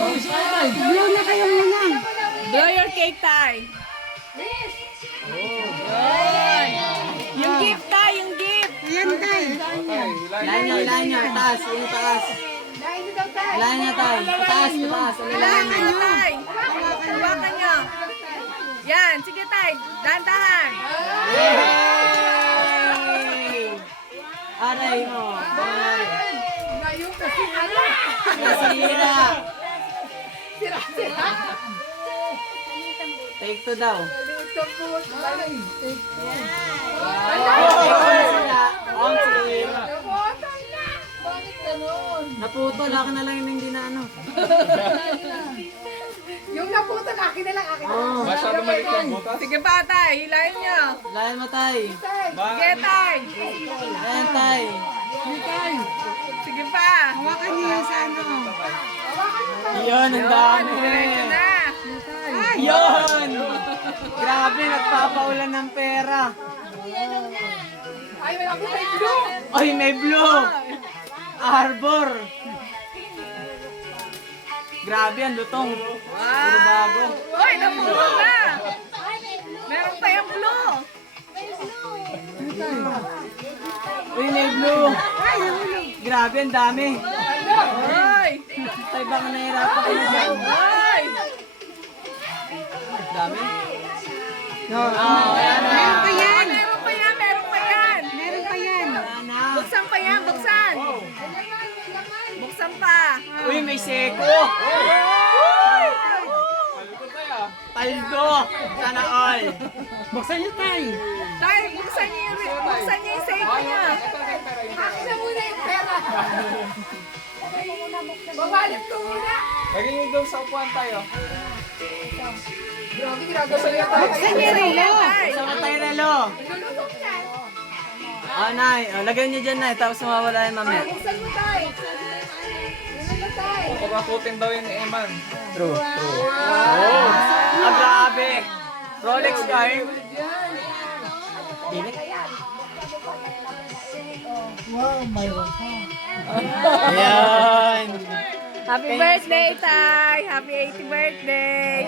Blow na kayong nanang. Blow your cake, Tay. Yung gift, Tay, yung gift. Ayan, tay. Lain niya, taas, yung taas. Lain niya, taas, taas. Hawakan niyo, Tay. Hawakan niyo. Yan, sige, Tay. Dahan-dahan. Aray mo. Nasira. Take two daw. Naputol, akin na lang yung hindi na ano. Yung naputol, akin na lang, akin na lang. Oh. Masyado maliit yung butas. Sige pa, Tay. Hilahin niyo. Lain mo, tay. Sige, Tay. Lain, tay. Sige pa. Hawakan niyo yan sa ano. Yun, ang dami. Diretso na. Yun! Grabe, nagpapaulan ng pera. Ay, wala ko may blue. Ay, may blue! Arbor! Grabe, ang lutong. Puro bago. Uy, napuno na. Meron pa yung blue. Uy, may blue! Grabe, ang dami. Uy. Tay, baka nahirapan ka na dyan. Uy. Dami? Ayan na. Meron pa yan. Meron pa yan, meron pa yan. Meron pa yan. Ayan na. Buksan pa yan, buksan. Buksan pa. Uy, may seko! Paldo! Sana all! Buksan niyo, tay. Tay, buksan niyo yung seko niya. Akin na muna yung pera. Babalip ko muna. Lagyan nyo daw sa upuan tayo. Grabe, ginagawa niya tayo. Buksan niyo, Relo. Tay. Saan na tayo, Relo? Lulutok na. Oh, Nay. Oh, lagyan niyo dyan, Nay. Tapos mawawala yung mamaya. Buksan mo tayo. Buksan mo tayo. Pagkakutin daw yun ni Eman. True. Ah, grabe! Rolex guard. Dilik? Ayan! Happy birthday, Tay. Happy 80th birthday.